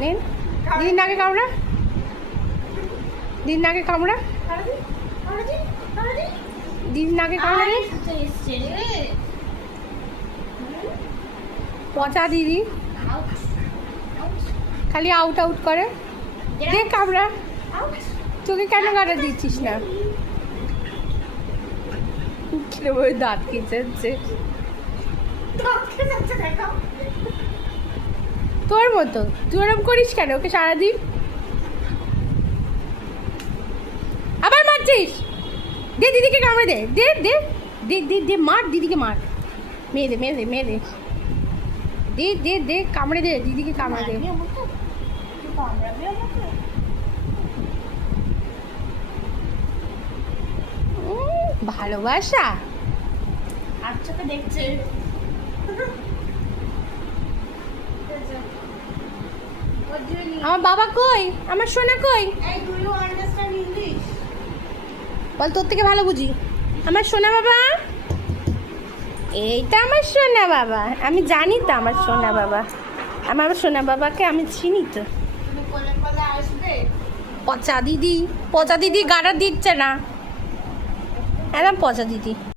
নিন দিদির নাকে কামড়া, দিদির নাকে কামড়া, দিদির নাকে কামড়া রে পচা দিদি, খালি আউট আউট করে। দেখ কামড়া, তোকে কেন কাটা দিচ্ছিস না? দাঁত খেয়েছে তোর মতো, তুই ওরম করিস কেন ওকে সারাদিন? আবার মারছিস? দে দিদিকে কামড়ে দে, দে দে দে দে দে মার দিদিকে, মার, মেয়ে দে মেয়ে দে মেয়ে দে, দে দে দে কামড়ে দে দিদিকে, কামড়ে দে। ভালোবাসা আর চোখে দেখছে। আমার বাবা কই, আমার সোনা কই? বল তোর থেকে ভালো বুঝি। আমার সোনা বাবা, এইটা আমার সোনা বাবা, আমি জানি তো আমার সোনা বাবা, আমার সোনা বাবাকে আমি চিনি তো। পচা দিদি, পচা দিদি গাড়া দিচ্ছে না, একদম পচা দিদি।